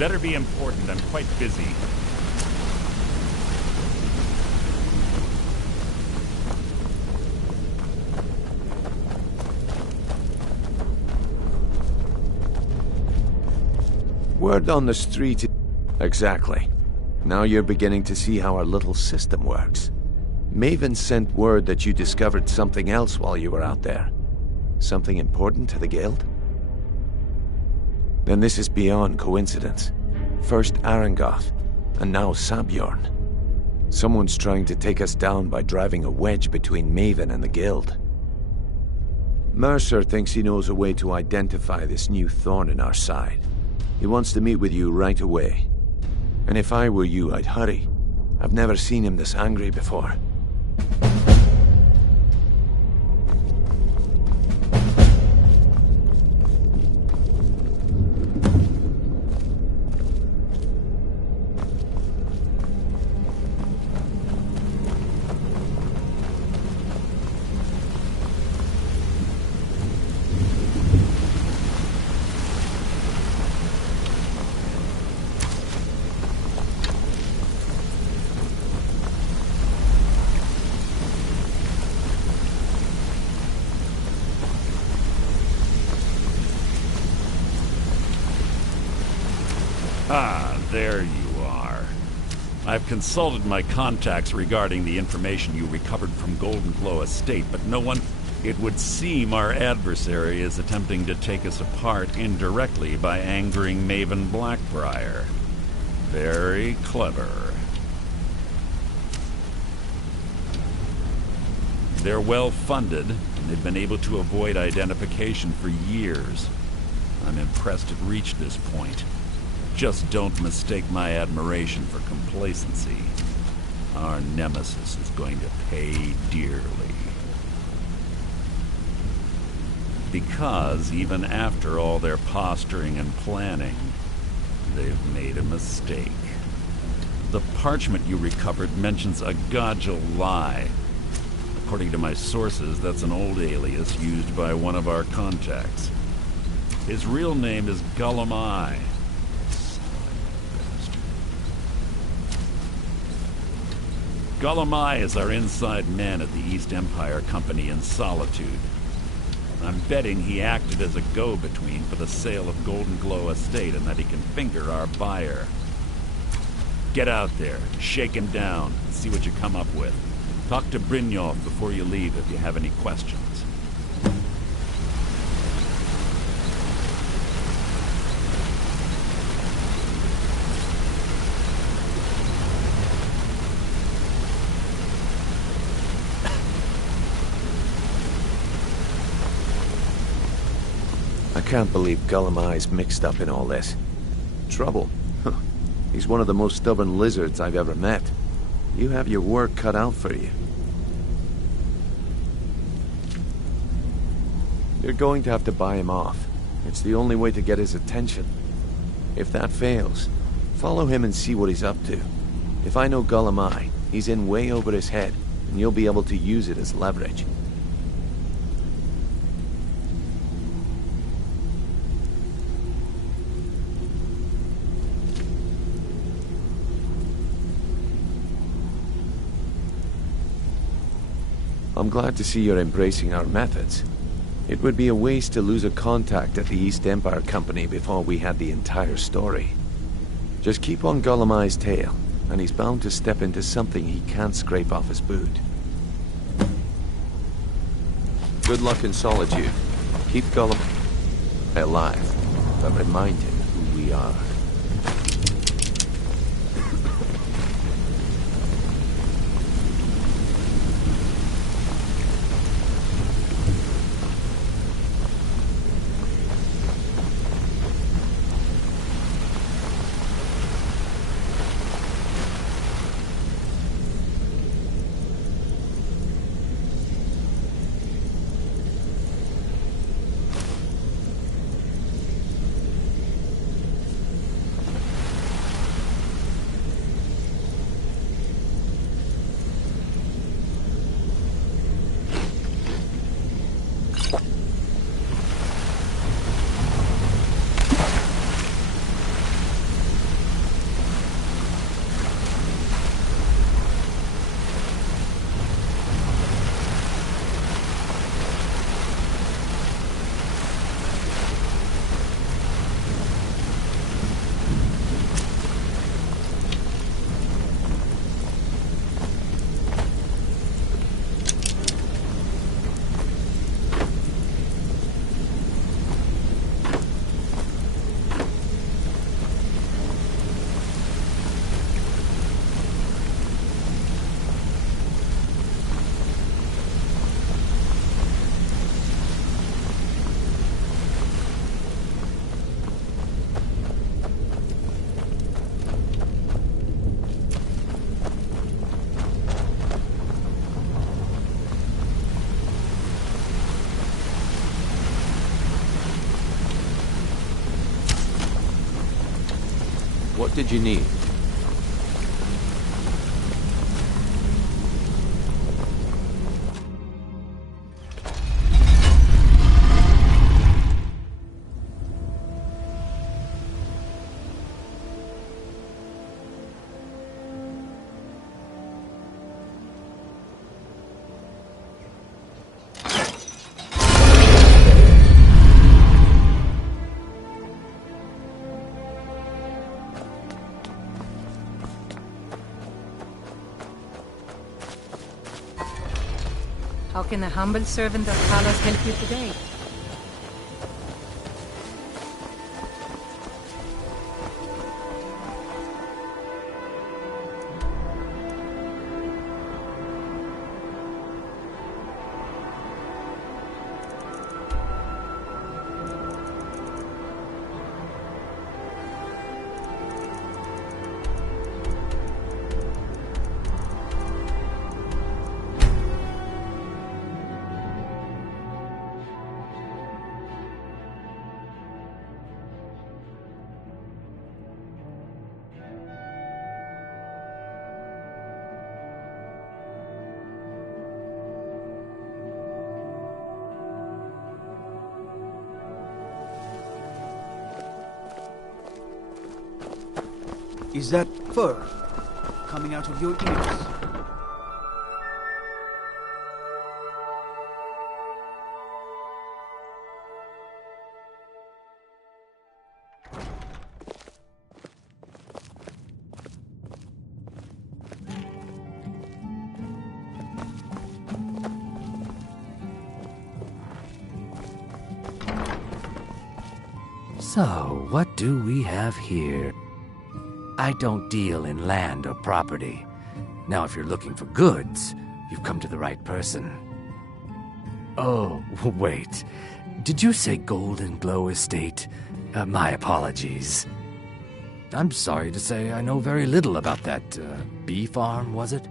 Better be important. I'm quite busy. Word on the street. Exactly. Now you're beginning to see how our little system works. Maven sent word that you discovered something else while you were out there. Something important to the Guild? Then this is beyond coincidence. First Arangoth, and now Sabjorn. Someone's trying to take us down by driving a wedge between Maven and the Guild. Mercer thinks he knows a way to identify this new thorn in our side. He wants to meet with you right away. And if I were you, I'd hurry. I've never seen him this angry before. Ah, there you are. I've consulted my contacts regarding the information you recovered from Golden Glow Estate, but no one... It would seem our adversary is attempting to take us apart indirectly by angering Maven Blackbriar. Very clever. They're well funded, and they've been able to avoid identification for years. I'm impressed it reached this point. Just don't mistake my admiration for complacency. Our nemesis is going to pay dearly. Because even after all their posturing and planning, they've made a mistake. The parchment you recovered mentions a Godgel lie. According to my sources, that's an old alias used by one of our contacts. His real name is Gullum Eye. Gullum Eye is our inside man at the East Empire Company in Solitude. I'm betting he acted as a go-between for the sale of Golden Glow Estate and that he can finger our buyer. Get out there, shake him down, and see what you come up with. Talk to Brynjolf before you leave if you have any questions. I can't believe Gullum Eye's mixed up in all this. Trouble? Huh. He's one of the most stubborn lizards I've ever met. You have your work cut out for you. You're going to have to buy him off. It's the only way to get his attention. If that fails, follow him and see what he's up to. If I know Gullum Eye, he's in way over his head, and you'll be able to use it as leverage. I'm glad to see you're embracing our methods. It would be a waste to lose a contact at the East Empire Company before we had the entire story. Just keep on Gullum Eye's tail, and he's bound to step into something he can't scrape off his boot. Good luck in Solitude. Keep Gullum alive, but remind him who we are. What did you need? How can the humble servant of Talos help you today? Is that fur coming out of your ears? So, what do we have here? I don't deal in land or property. Now, if you're looking for goods, you've come to the right person. Oh, wait. Did you say Golden Glow Estate? My apologies. I'm sorry to say I know very little about that, bee farm, was it?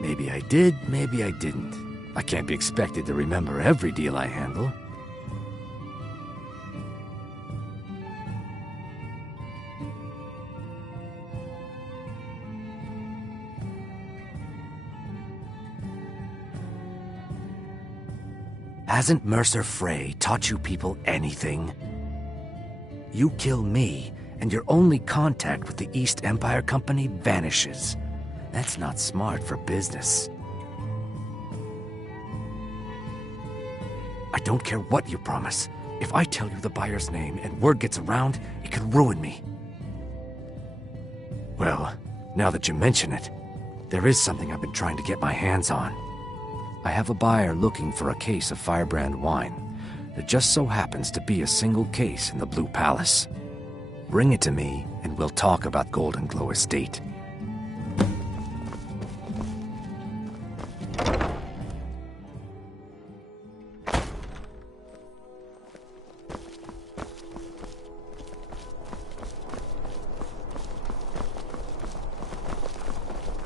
Maybe I did, maybe I didn't. I can't be expected to remember every deal I handle. Hasn't Mercer Frey taught you people anything? You kill me, and your only contact with the East Empire Company vanishes. That's not smart for business. I don't care what you promise. If I tell you the buyer's name and word gets around, it could ruin me. Well, now that you mention it, there is something I've been trying to get my hands on. I have a buyer looking for a case of Firebrand wine. There just so happens to be a single case in the Blue Palace. Bring it to me, and we'll talk about Golden Glow Estate.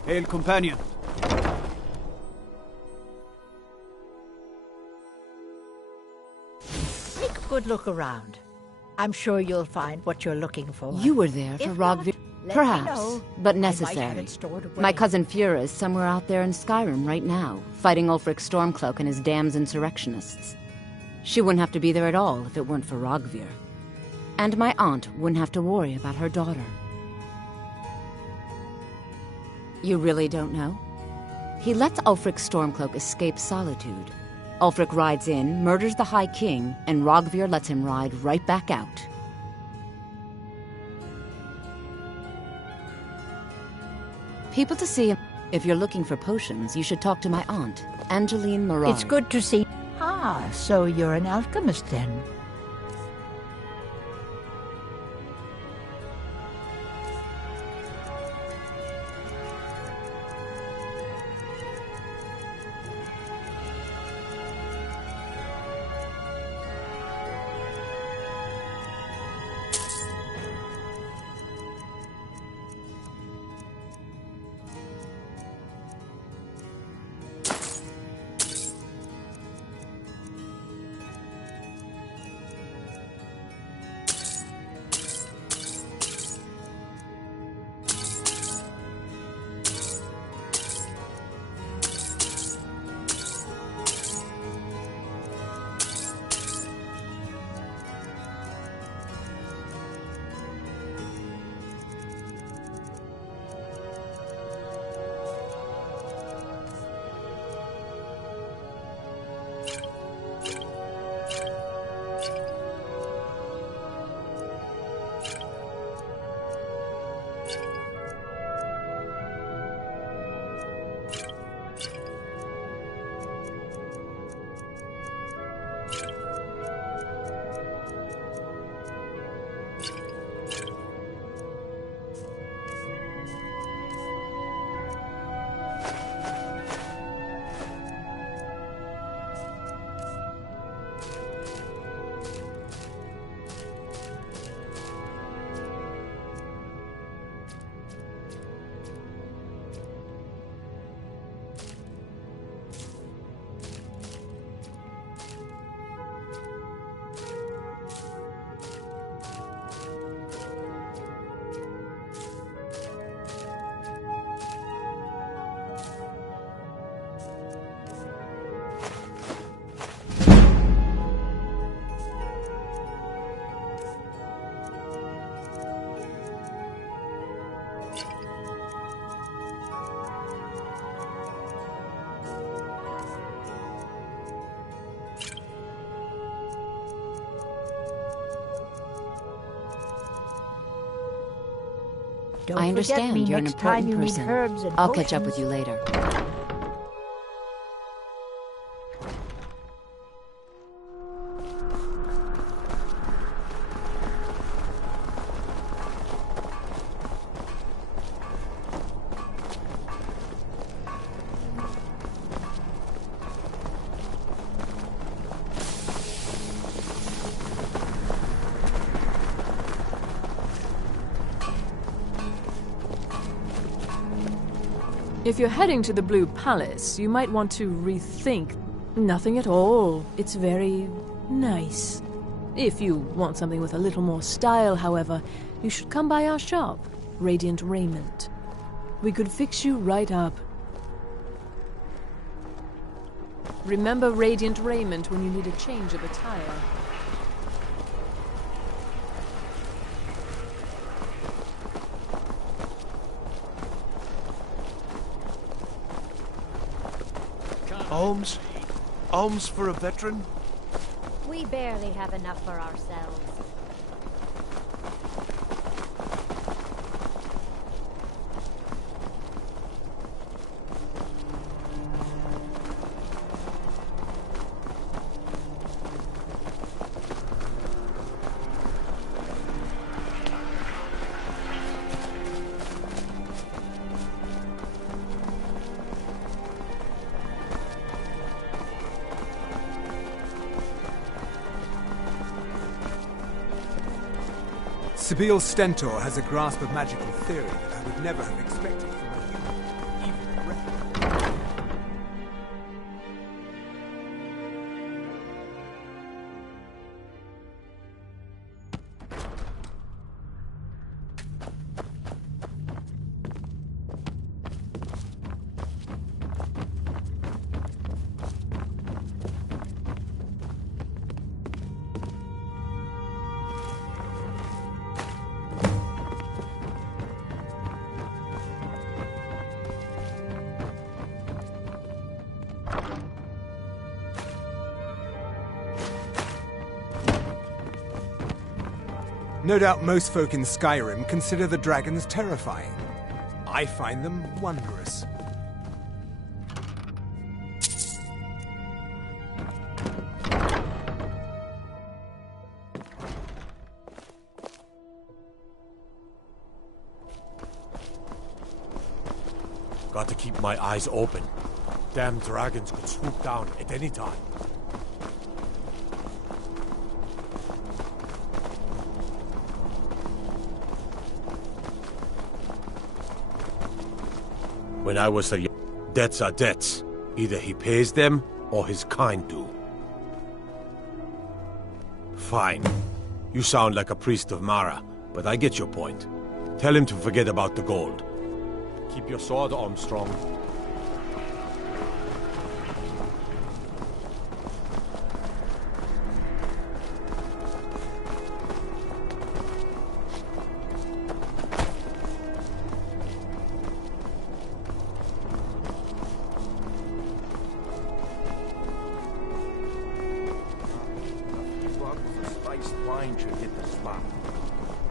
Hail, companion. Take a good look around. I'm sure you'll find what you're looking for. You were there for If not, Rogvir. let me Perhaps, know. but I might have necessary. it stored away. My cousin Fura is somewhere out there in Skyrim right now, fighting Ulfric Stormcloak and his damned insurrectionists. She wouldn't have to be there at all if it weren't for Rogvir. And my aunt wouldn't have to worry about her daughter. You really don't know? He lets Ulfric Stormcloak escape Solitude. Ulfric rides in, murders the High King, and Rogvir lets him ride right back out. People to see him. If you're looking for potions, you should talk to my aunt, Angeline Moray. It's good to see. Ah, so you're an alchemist then. Don't I forget understand me you're an next time important you need person. herbs and I'll catch up with potions. you later. If you're heading to the Blue Palace, you might want to rethink. Nothing at all. It's very nice. If you want something with a little more style, however, you should come by our shop, Radiant Raiment. We could fix you right up. Remember Radiant Raiment when you need a change of attire. Alms? Alms for a veteran? We barely have enough for ourselves. Sibyl Stentor has a grasp of magical theory that I would never have expected from a human, even a replicant. No doubt most folk in Skyrim consider the dragons terrifying. I find them wondrous. Got to keep my eyes open. Damn dragons could swoop down at any time. When I was a young, debts are debts. Either he pays them, or his kind do. Fine. You sound like a priest of Mara, but I get your point. Tell him to forget about the gold. Keep your sword, Armstrong.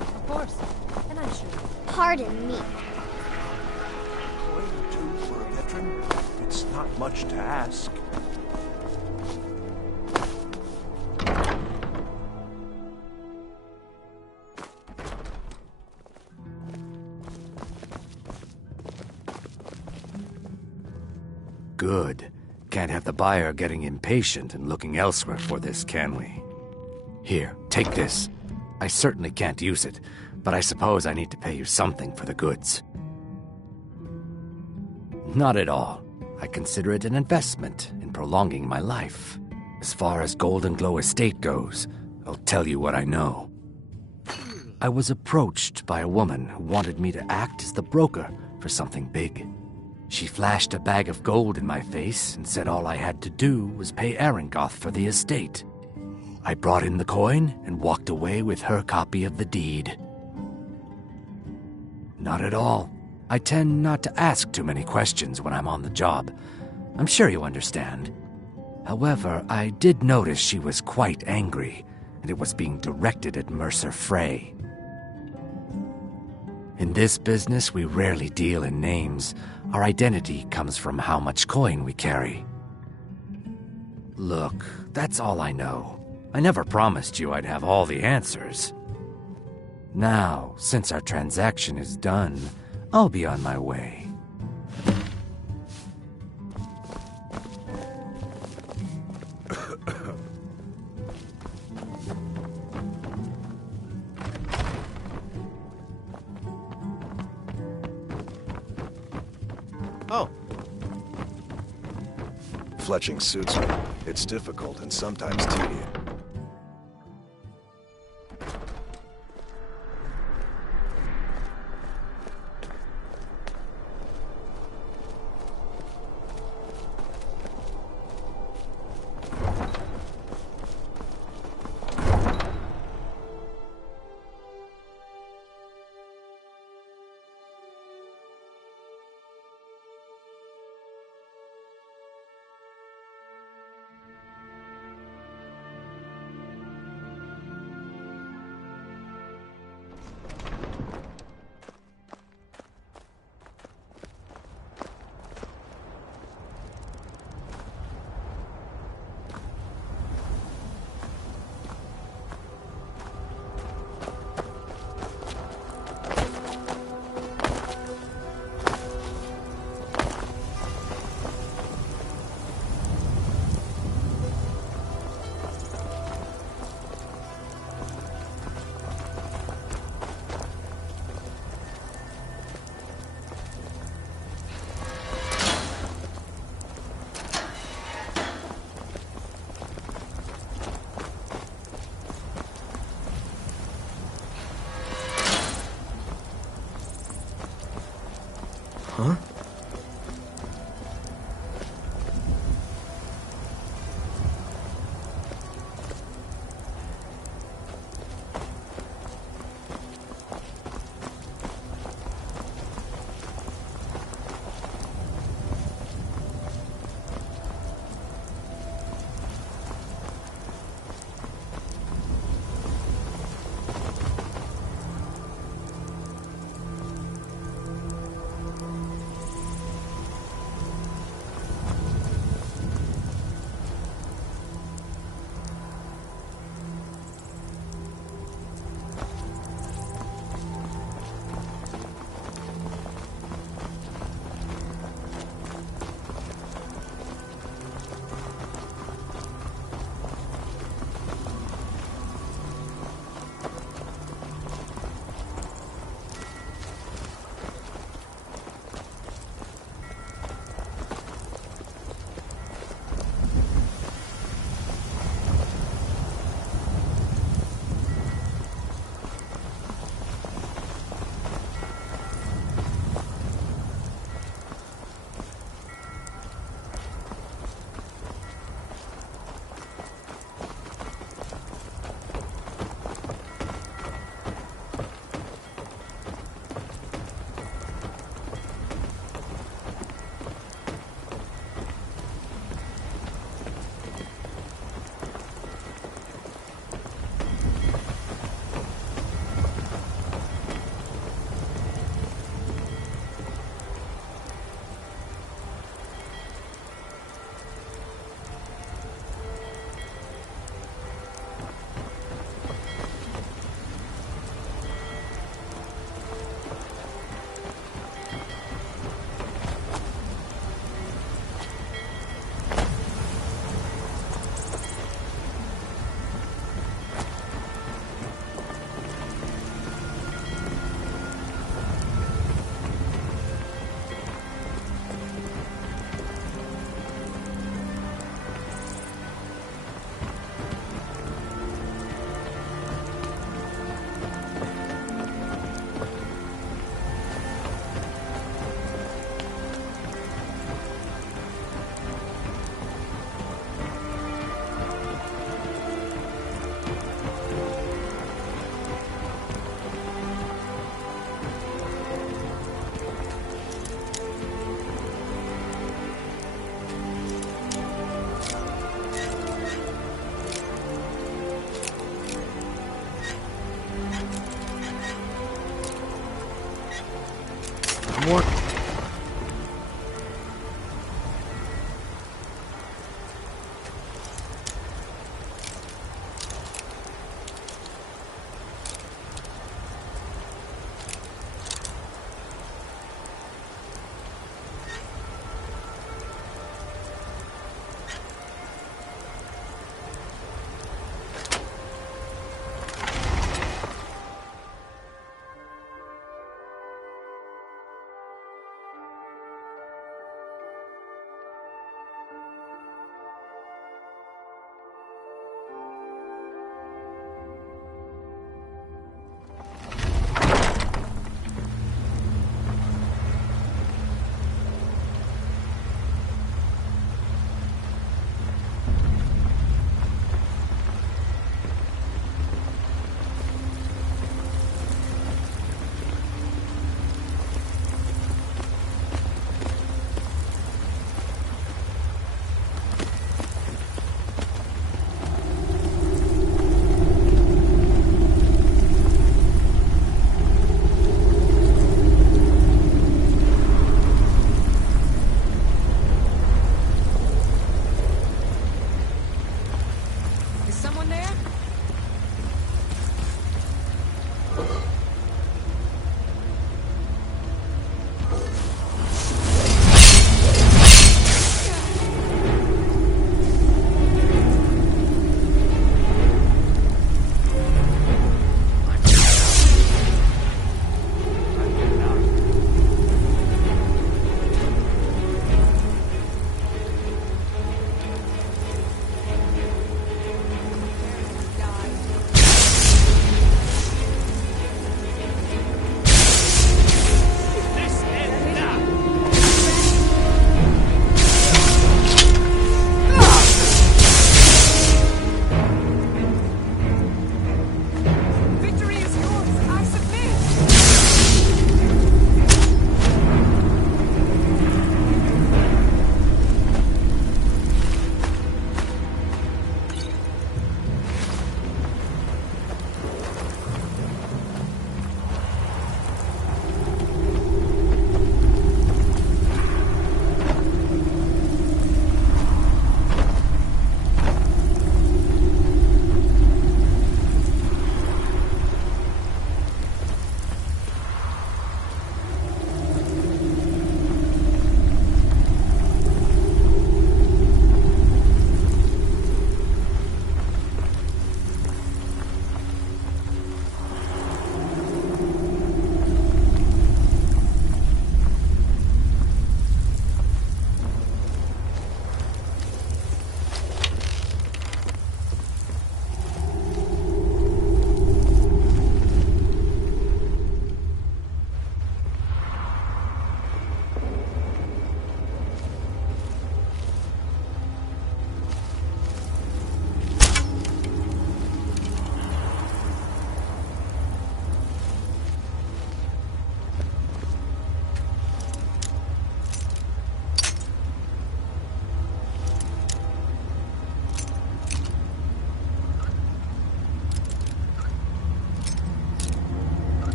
Of course. And I'm sure. Pardon me. Coin or two for a veteran? It's not much to ask. Good. Can't have the buyer getting impatient and looking elsewhere for this, can we? Here, take this. I certainly can't use it, but I suppose I need to pay you something for the goods. Not at all. I consider it an investment in prolonging my life. As far as Golden Glow Estate goes, I'll tell you what I know. I was approached by a woman who wanted me to act as the broker for something big. She flashed a bag of gold in my face and said all I had to do was pay Arangoth for the estate. I brought in the coin and walked away with her copy of the deed. Not at all. I tend not to ask too many questions when I'm on the job. I'm sure you understand. However, I did notice she was quite angry, and it was being directed at Mercer Frey. In this business, we rarely deal in names. Our identity comes from how much coin we carry. Look, that's all I know. I never promised you I'd have all the answers. Now, since our transaction is done, I'll be on my way. Oh. Fletching suits me. It's difficult and sometimes tedious. more...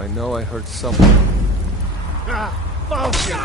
I know I heard someone. Ah, bullshit!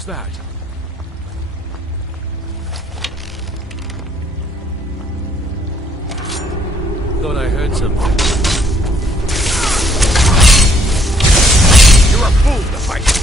was that? Thought I heard something. You're a fool to fight!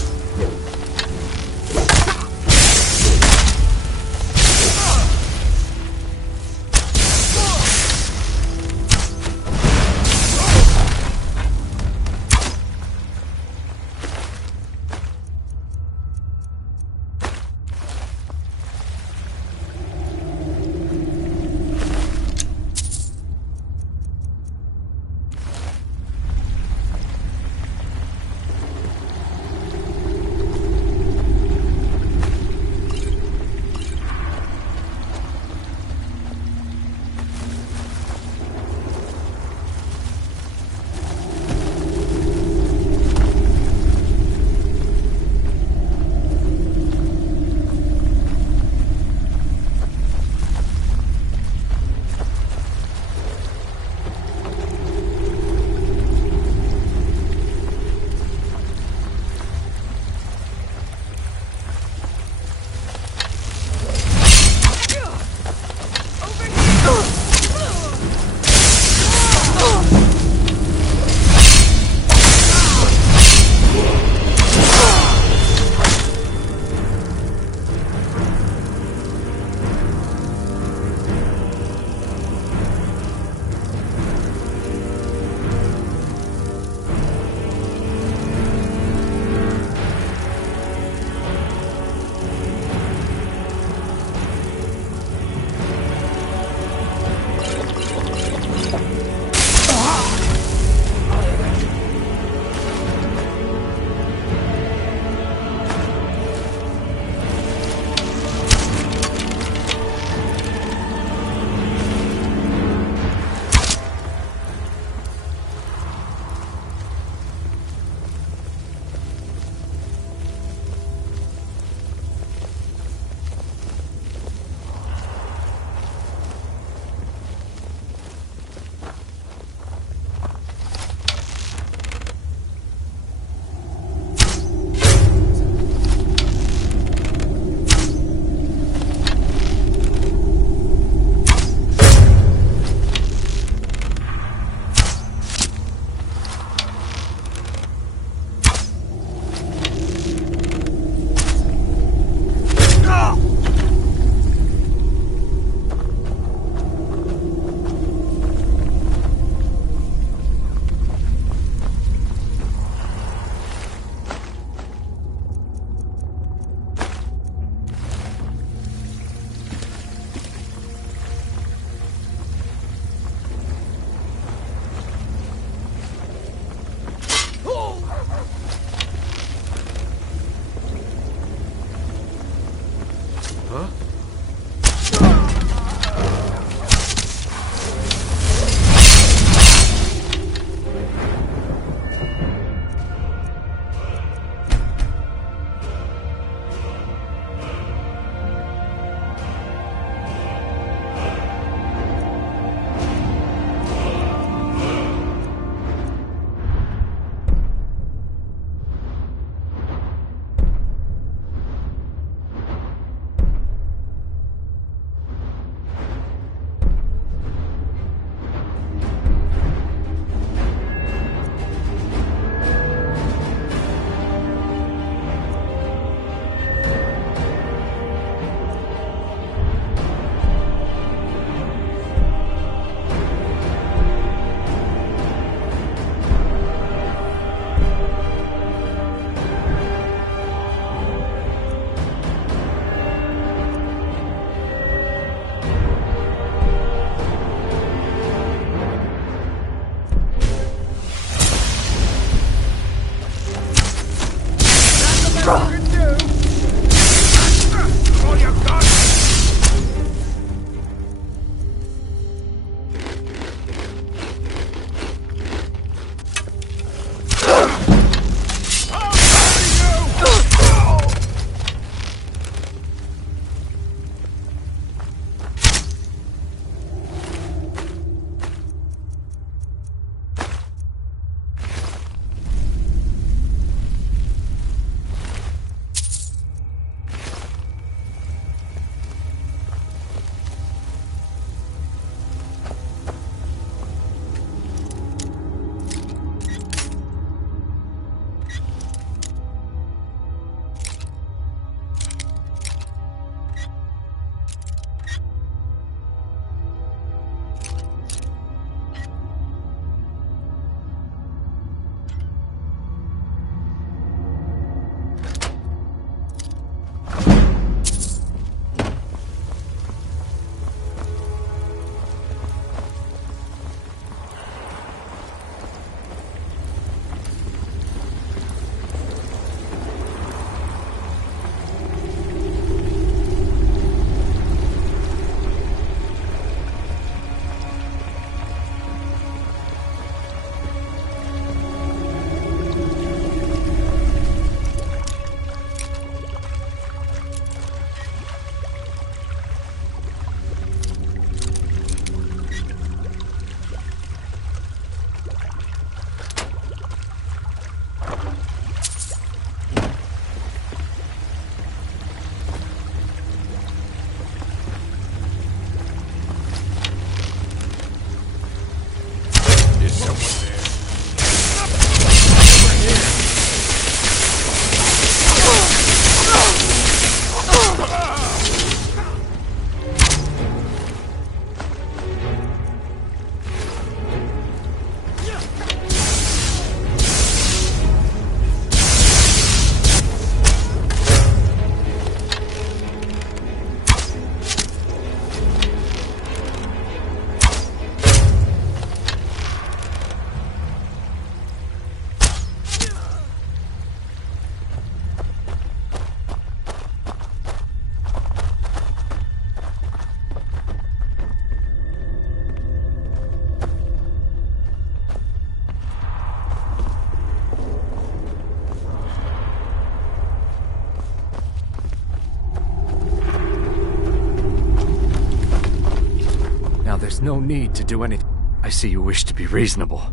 There's no need to do anything. I see you wish to be reasonable.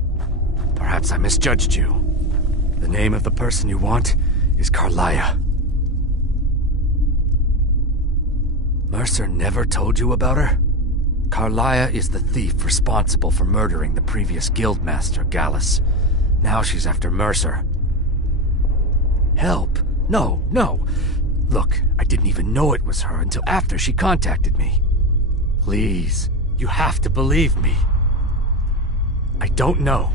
Perhaps I misjudged you. The name of the person you want is Carlia. Mercer never told you about her? Carlia is the thief responsible for murdering the previous guildmaster, Gallus. Now she's after Mercer. Help? No, no. Look, I didn't even know it was her until after she contacted me. Please, you have to believe me. I don't know.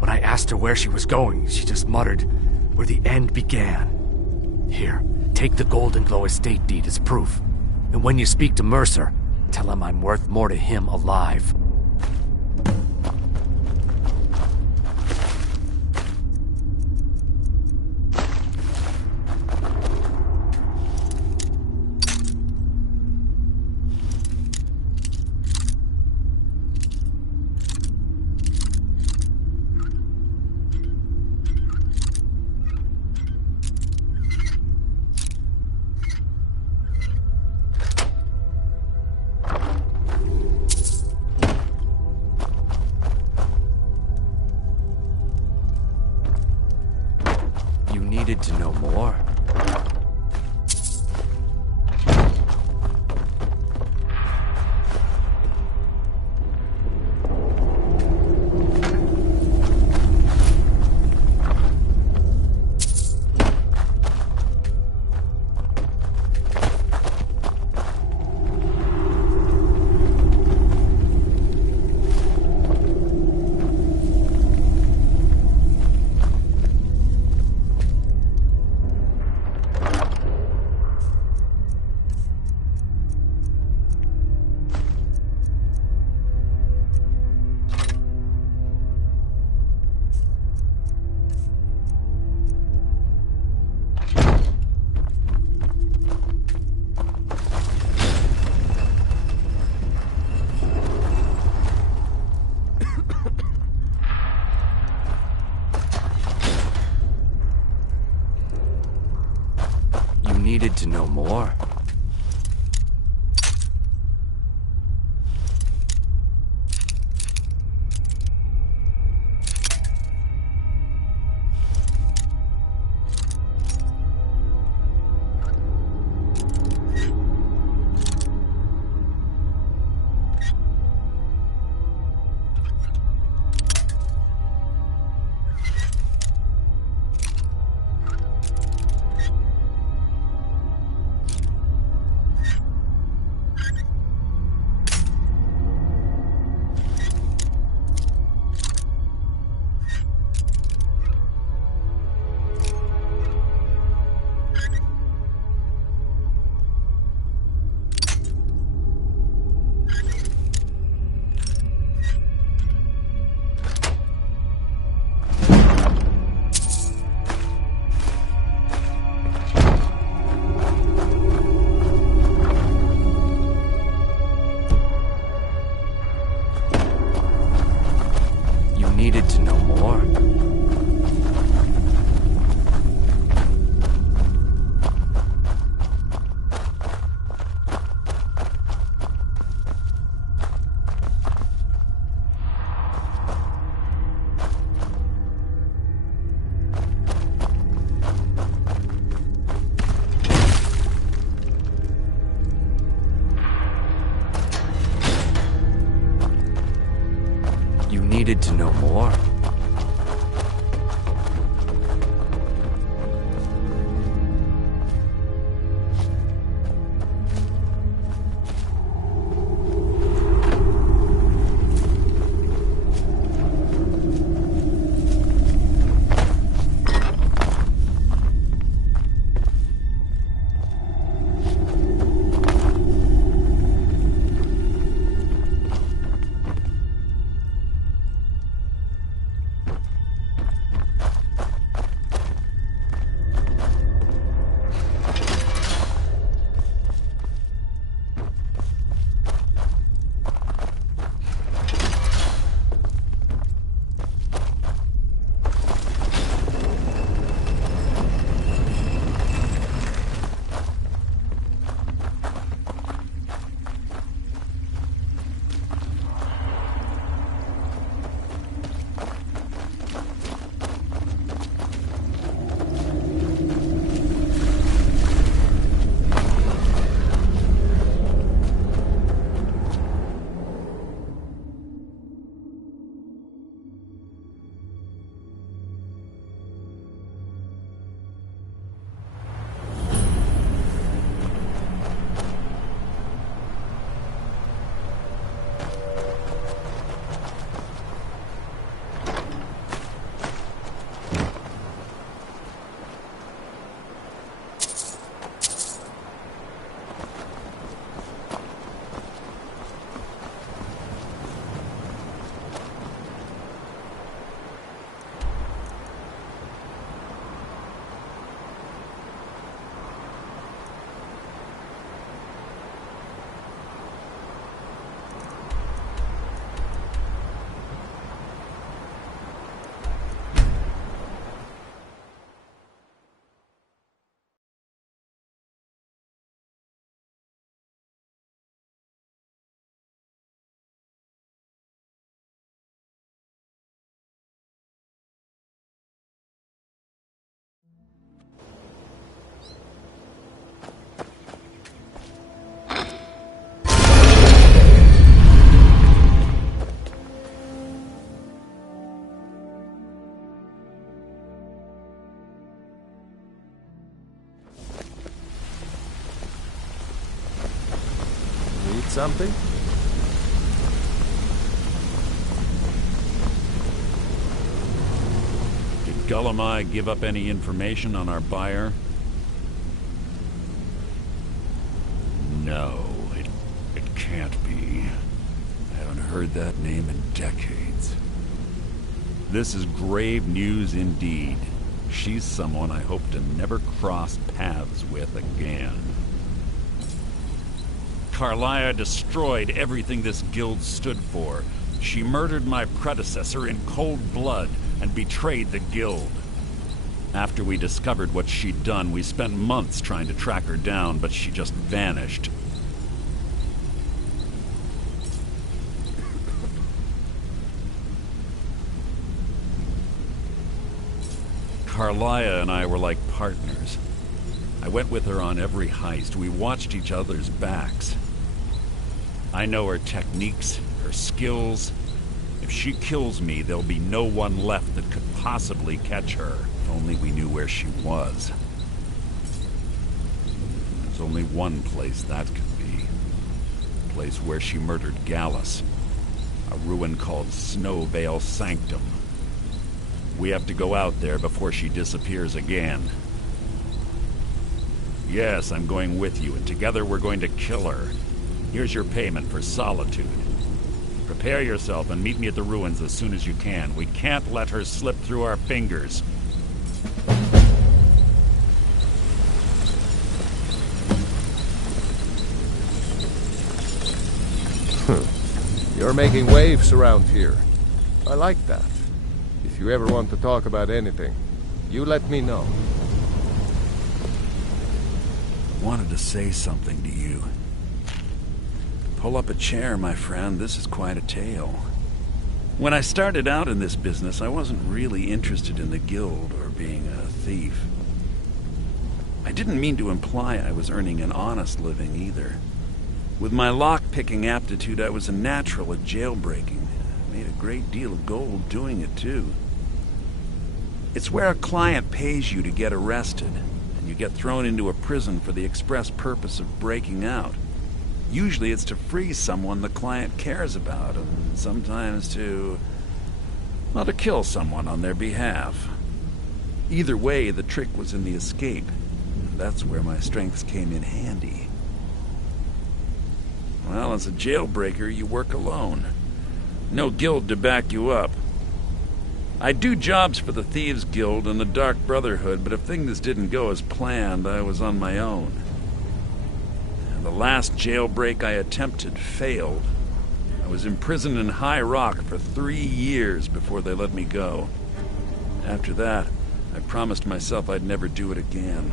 When I asked her where she was going, she just muttered, where the end began. Here, take the Golden Glow estate deed as proof. And when you speak to Mercer, tell him I'm worth more to him alive. Needed to know more. Needed to know more. Needed to know more. You needed to know more. something? Did Gullumai give up any information on our buyer? No, it can't be. I haven't heard that name in decades. This is grave news indeed. She's someone I hope to never cross paths with again. Carlia destroyed everything this guild stood for. She murdered my predecessor in cold blood and betrayed the guild. After we discovered what she'd done, we spent months trying to track her down, but she just vanished. Carlia and I were like partners. I went with her on every heist. We watched each other's backs. I know her techniques, her skills. If she kills me, there'll be no one left that could possibly catch her. If only we knew where she was. There's only one place that could be. The place where she murdered Gallus. A ruin called Snowvale Sanctum. We have to go out there before she disappears again. Yes, I'm going with you, and together we're going to kill her. Here's your payment for solitude. Prepare yourself and meet me at the ruins as soon as you can. We can't let her slip through our fingers. You're making waves around here. I like that. If you ever want to talk about anything, you let me know. I wanted to say something to you. Pull up a chair, my friend. This is quite a tale. When I started out in this business, I wasn't really interested in the guild or being a thief. I didn't mean to imply I was earning an honest living either. With my lock-picking aptitude, I was a natural at jailbreaking. I made a great deal of gold doing it, too. It's where a client pays you to get arrested, and you get thrown into a prison for the express purpose of breaking out. Usually it's to free someone the client cares about, and sometimes to kill someone on their behalf. Either way, the trick was in the escape. That's where my strengths came in handy. Well, as a jailbreaker, you work alone. No guild to back you up. I do jobs for the Thieves Guild and the Dark Brotherhood, but if things didn't go as planned, I was on my own. And the last jailbreak I attempted failed. I was imprisoned in High Rock for 3 years before they let me go. After that, I promised myself I'd never do it again.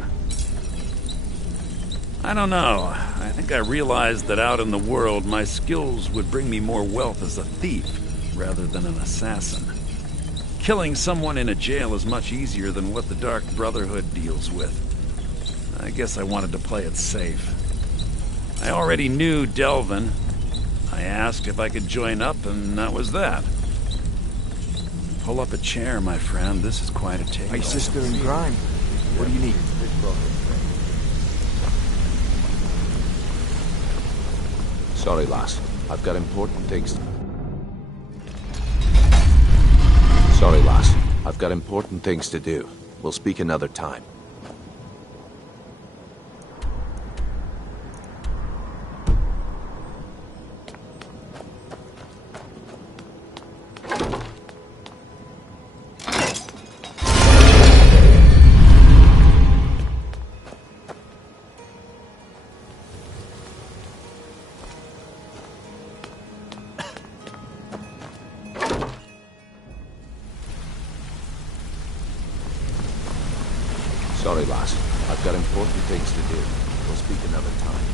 I don't know. I think I realized that out in the world, my skills would bring me more wealth as a thief rather than an assassin. Killing someone in a jail is much easier than what the Dark Brotherhood deals with. I guess I wanted to play it safe. I already knew Delvin. I asked if I could join up, and that was that. Pull up a chair, my friend. This is quite a tale. My sister in crime. What do you need? Sorry, lass. I've got important things. Sorry, lass. I've got important things to do. We'll speak another time. Sorry, lass. I've got important things to do. We'll speak another time.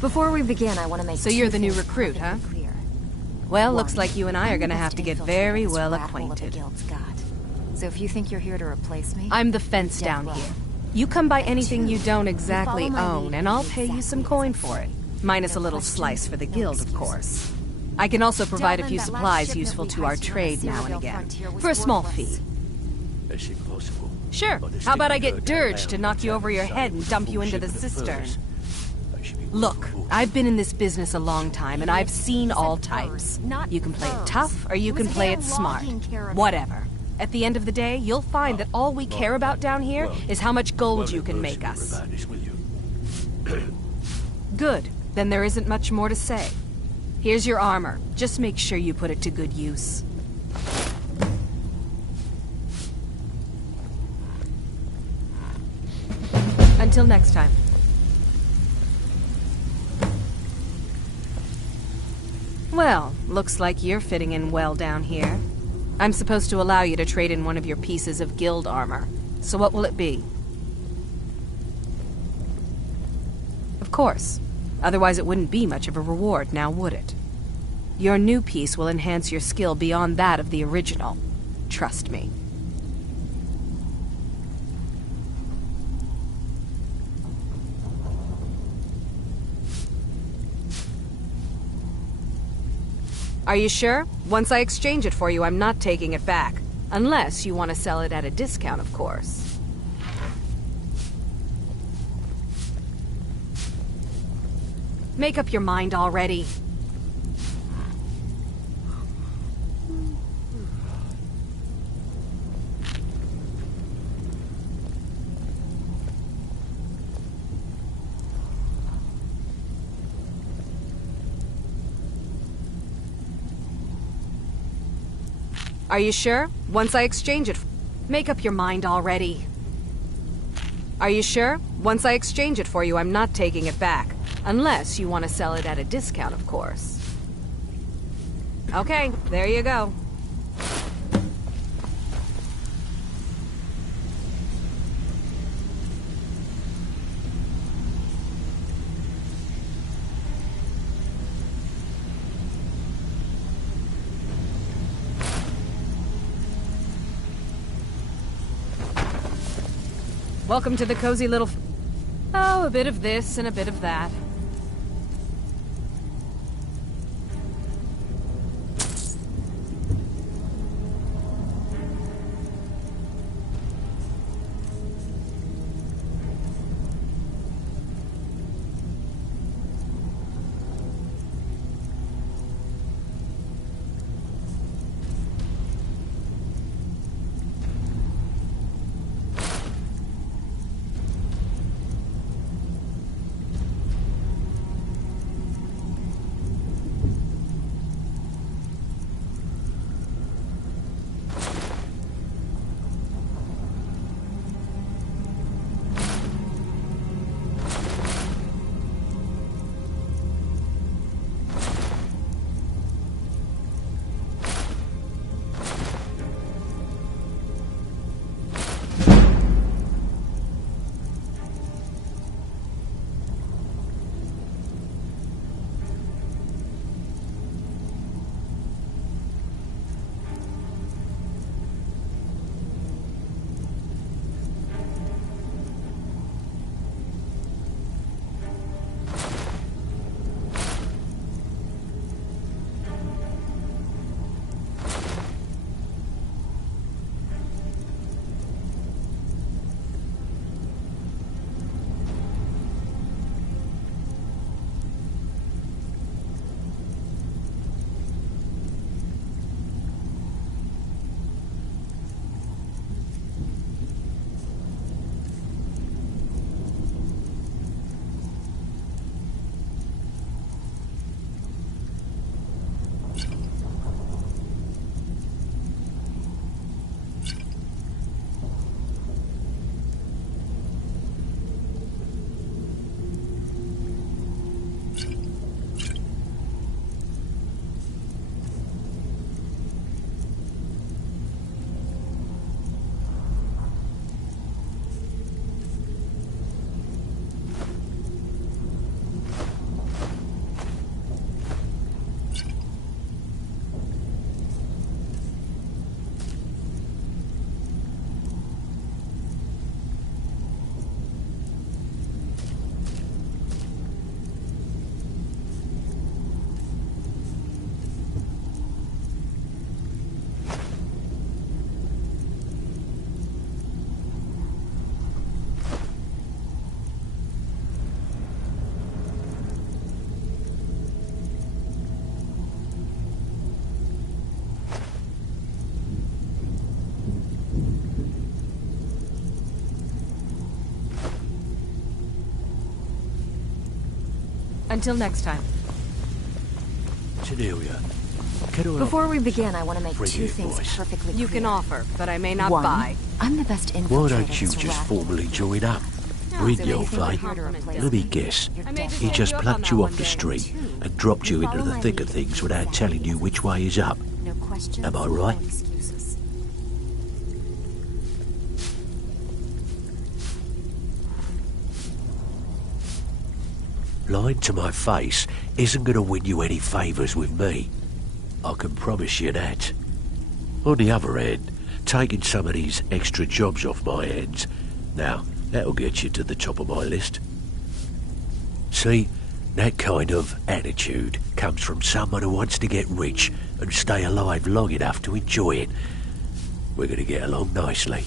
Before we begin, I want to make So you're the new recruit, huh? clear. Well, One, looks like you and I are gonna have to get very well acquainted. So if you think you're here to replace me, I'm the fence dead down wrong. here. You come by anything you don't exactly own, and I'll pay you some coin for it. Minus a little slice for the guild, of course. I can also provide a few supplies useful to our trade now and again, for a small fee. Sure. How about I get Dirge to knock you over your head and dump you into the cistern? Look, I've been in this business a long time, and I've seen all types. You can play it tough, or you can play it smart. Whatever. At the end of the day, you'll find that all we care about down here is how much gold you can make us. Good. Then there isn't much more to say. Here's your armor. Just make sure you put it to good use. Until next time. Well, looks like you're fitting in well down here. I'm supposed to allow you to trade in one of your pieces of guild armor. So what will it be? Of course. Otherwise it wouldn't be much of a reward, now would it? Your new piece will enhance your skill beyond that of the original. Trust me. Are you sure? Once I exchange it for you, I'm not taking it back. Unless you want to sell it at a discount, of course. Make up your mind already. Are you sure? Once I exchange it... Make up your mind already. Are you sure? Once I exchange it for you, I'm not taking it back. Unless you want to sell it at a discount, of course. Okay, there you go. Welcome to the cozy little... Oh, a bit of this and a bit of that. Until next time. Cornelia, can I... Before we begin, I want to make Bring two it, things boys. perfectly You clear. can offer, but I may not One, buy. I'm the best infiltrator. Why don't you this just rat formally hole. join up? Bring your Anything faith. here to replace Let me me? guess. You're I may dead. He just up on plucked that you one off the day. street and dropped you into the thick of things without telling you which way is up. No questions. Am I right? No excuses. Lying to my face isn't going to win you any favours with me. I can promise you that. On the other hand, taking some of these extra jobs off my hands, now, that'll get you to the top of my list. See, that kind of attitude comes from someone who wants to get rich and stay alive long enough to enjoy it. We're going to get along nicely.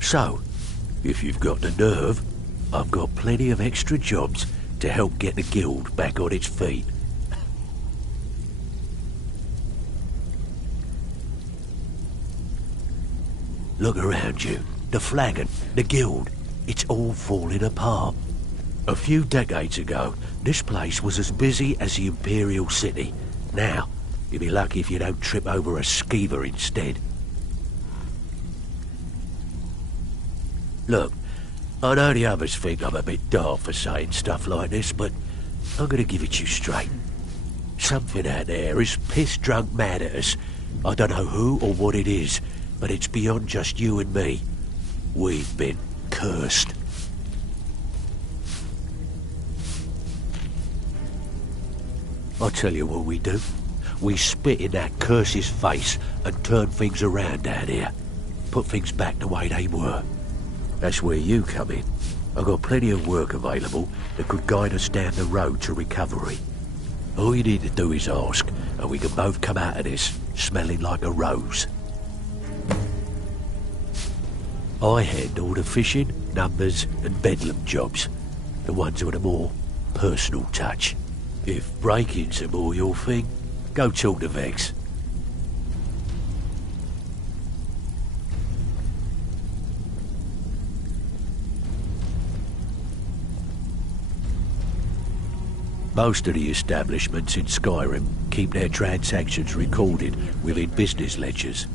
So, if you've got the nerve, I've got plenty of extra jobs to help get the guild back on its feet. Look around you. The flagon, the guild, it's all falling apart. A few decades ago, this place was as busy as the Imperial City. Now, you'll be lucky if you don't trip over a skeever instead. Look, I know the others think I'm a bit daft for saying stuff like this, but I'm gonna give it you straight. Something out there is piss-drunk mad at us. I don't know who or what it is, but it's beyond just you and me. We've been cursed. I'll tell you what we do. We spit in that curse's face and turn things around down here. Put things back the way they were. That's where you come in. I've got plenty of work available that could guide us down the road to recovery. All you need to do is ask, and we can both come out of this smelling like a rose. I handle the fishing, numbers, and bedlam jobs. The ones with a more personal touch. If break-ins are more your thing, go talk to Vex. Most of the establishments in Skyrim keep their transactions recorded within business ledgers.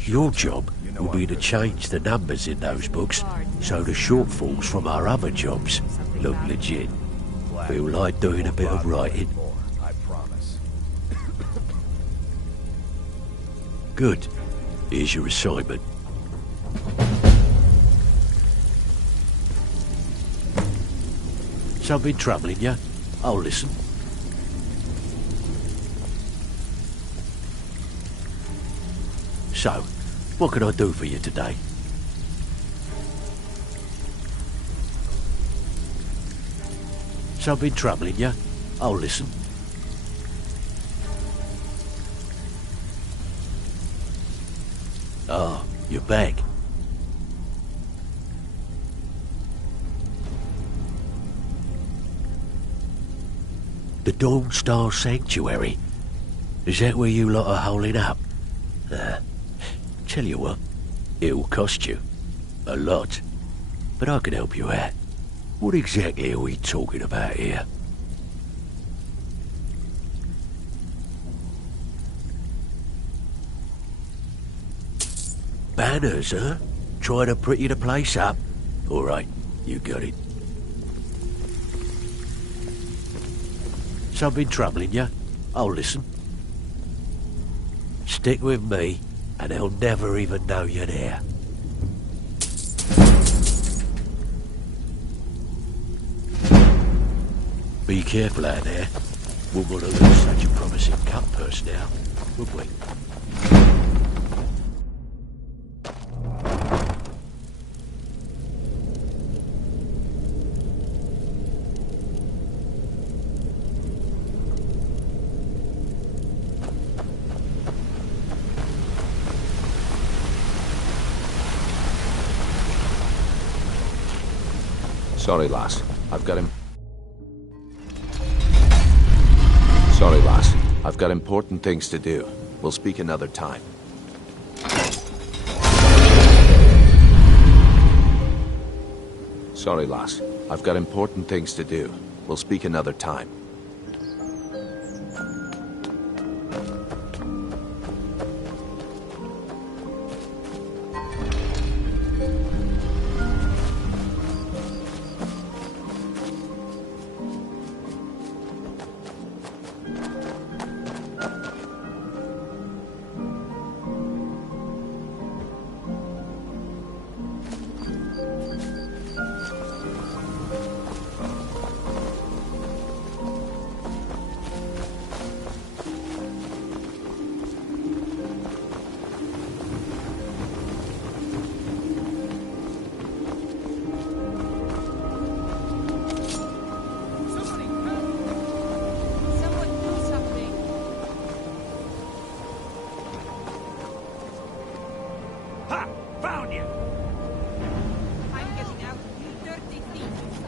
Your job will be to change the numbers in those books so the shortfalls from our other jobs look legit. Feel like doing a bit of writing? I promise. Good. Here's your assignment. Something troubling you? I'll listen. So, what can I do for you today? Something troubling you? I'll listen. Ah, you're back. The Dawn Star Sanctuary. Is that where you lot are holding up? Tell you what, it'll cost you. A lot. But I can help you out. What exactly are we talking about here? Banners, huh? Trying to pretty the place up? All right, you got it. Something troubling you? I'll listen. Stick with me, and they'll never even know you're there. Be careful out there. Wouldn't want to lose such a promising cut purse now, would we? Sorry, lass. I've got him. Sorry, lass. I've got important things to do. We'll speak another time. Sorry, lass. I've got important things to do. We'll speak another time.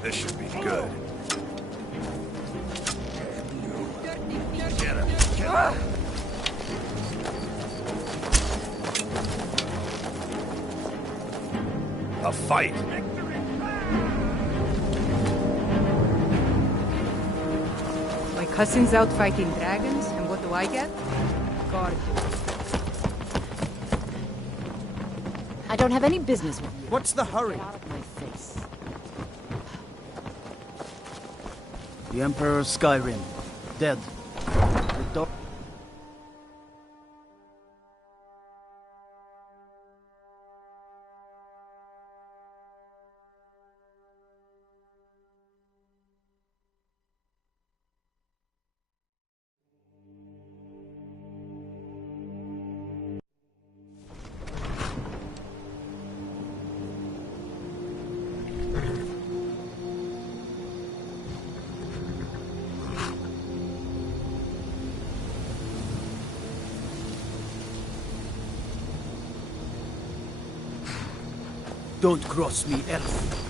This should be good. Get him! Get him! A fight! My cousin's out fighting dragons, and what do I get? Guard. I don't have any business with you. What's the hurry? Out of my face. The Emperor Skyrim, dead. The dog. Don't cross me, elf.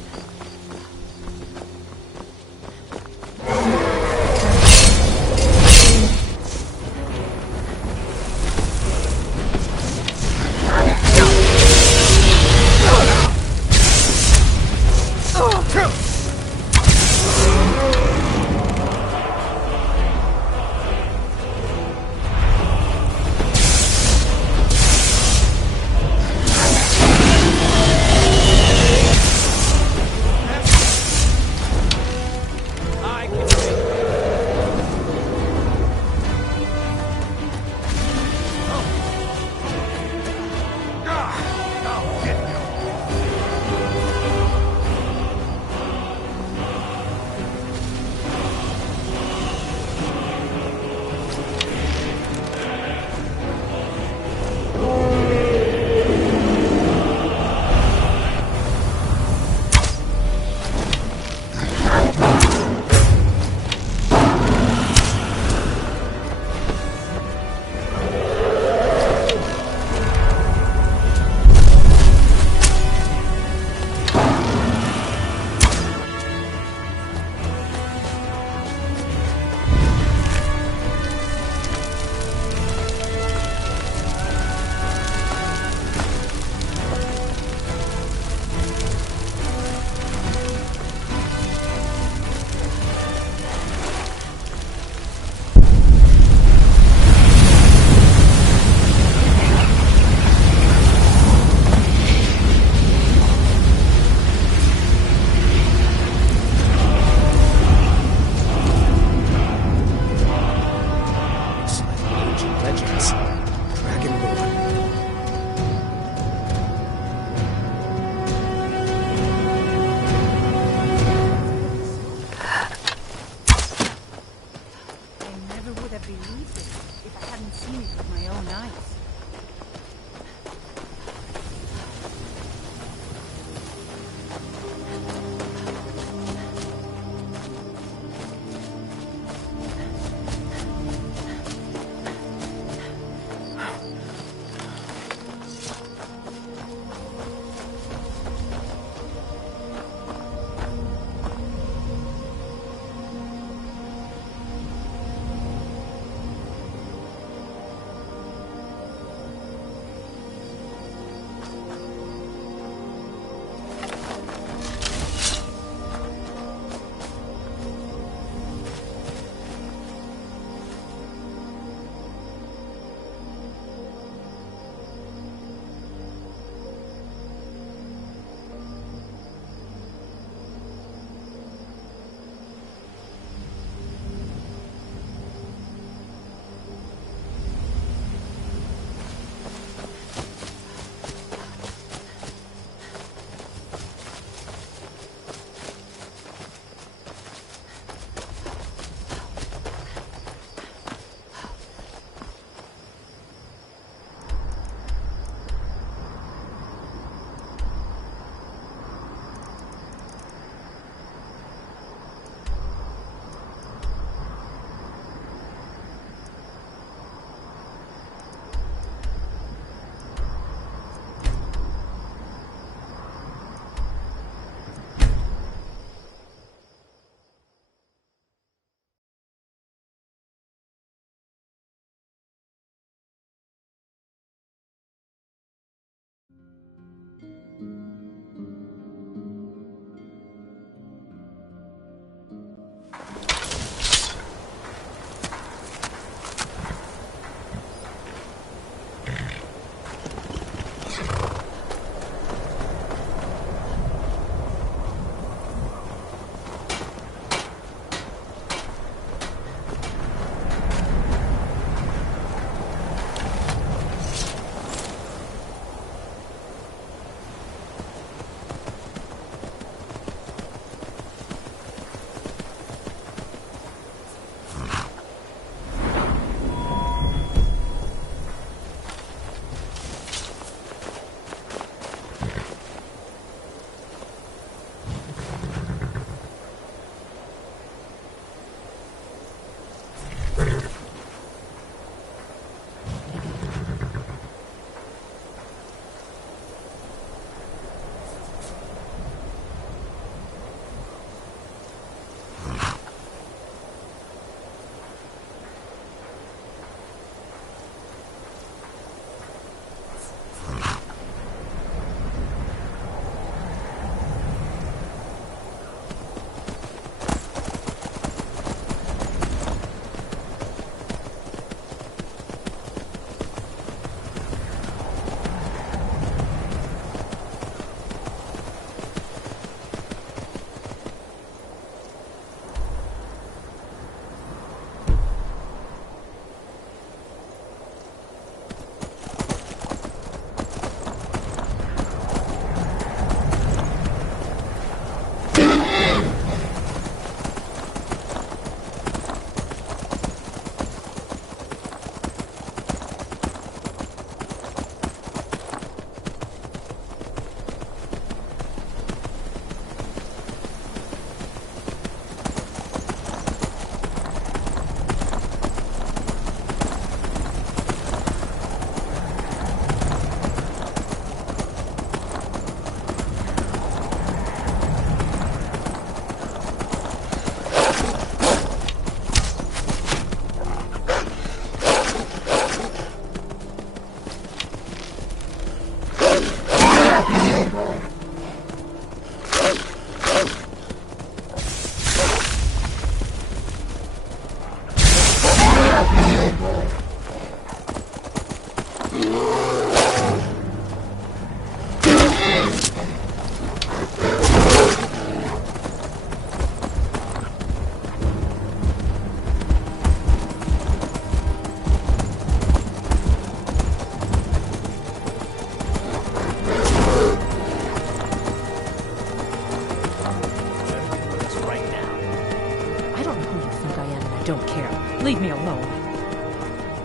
Leave me alone.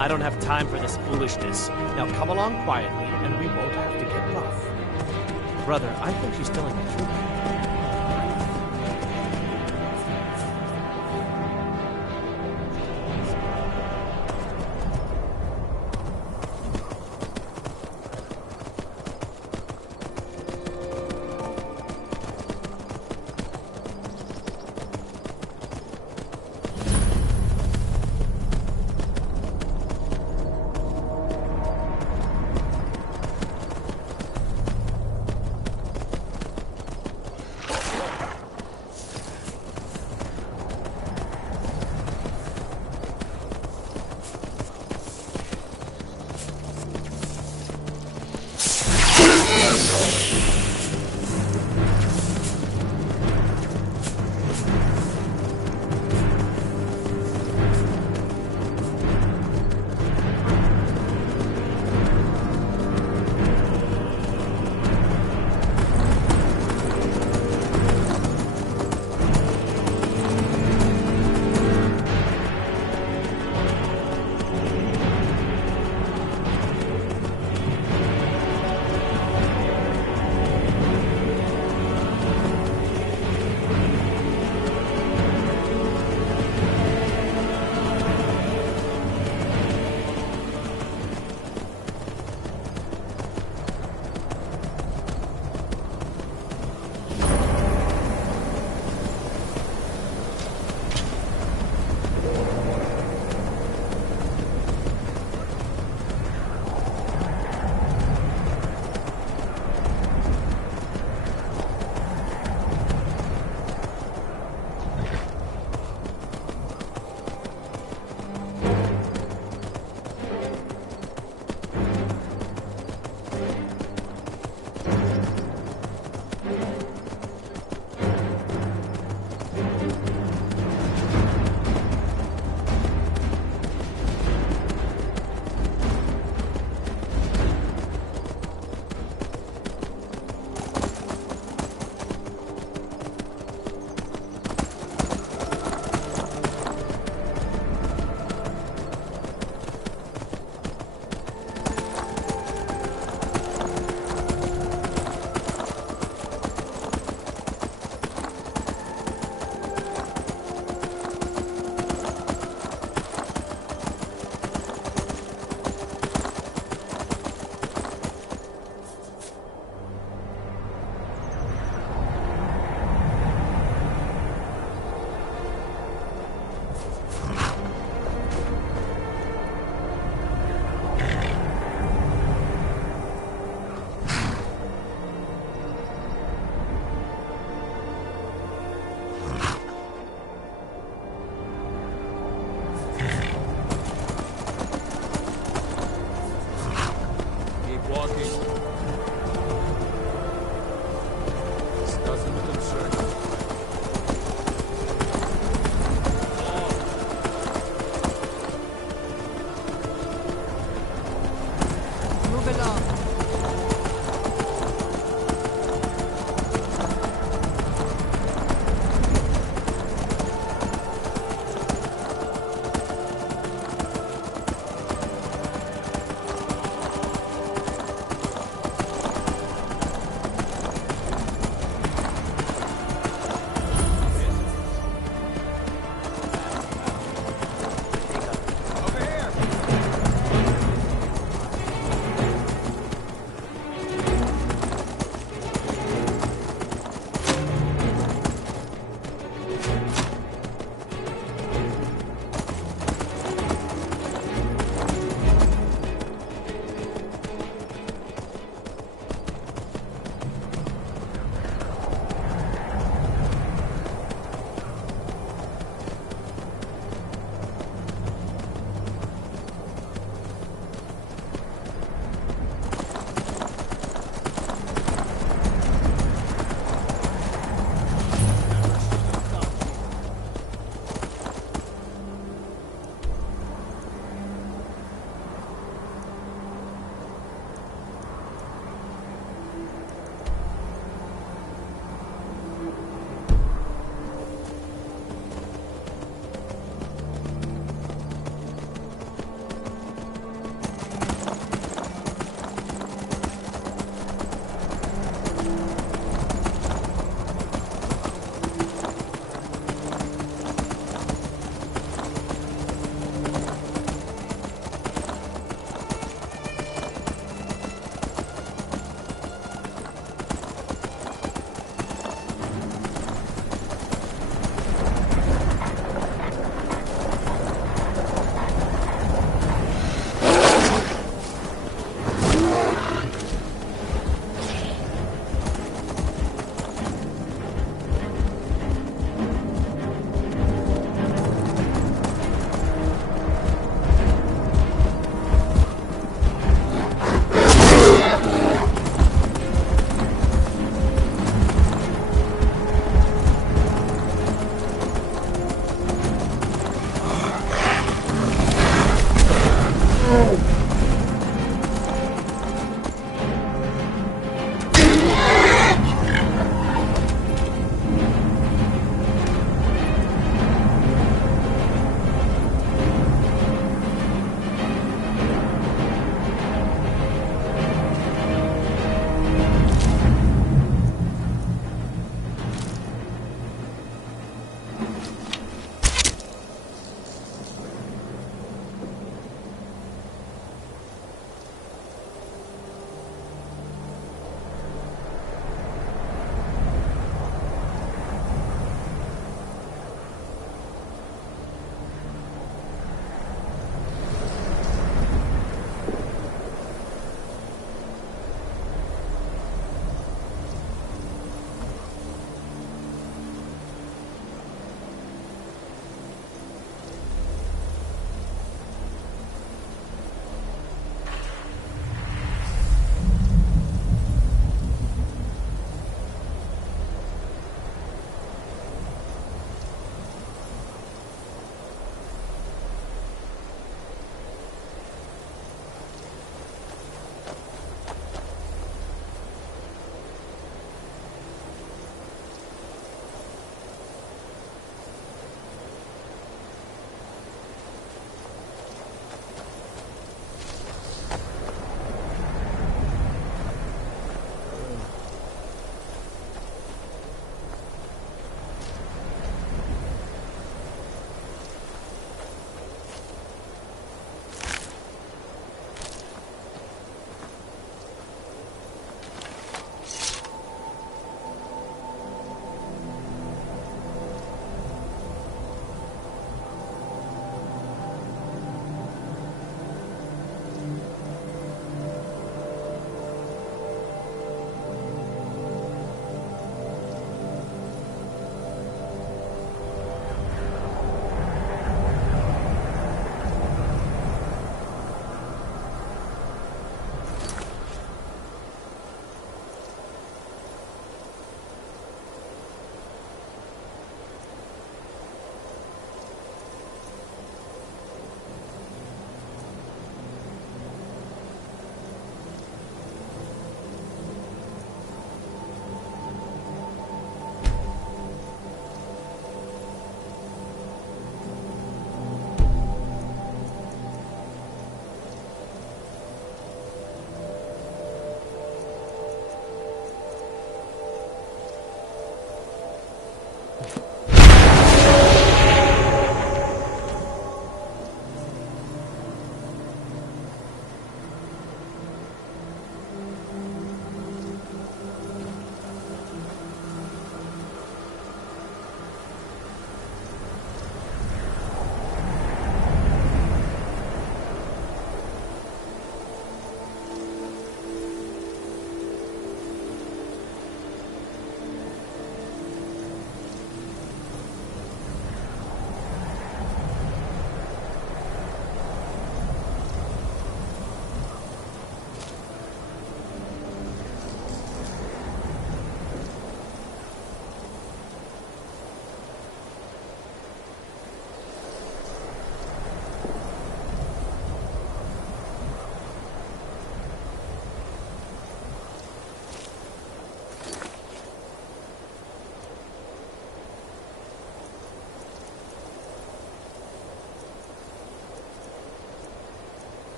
I don't have time for this foolishness. Now come along quietly, and we won't have to get rough. Brother, I think she's telling the truth.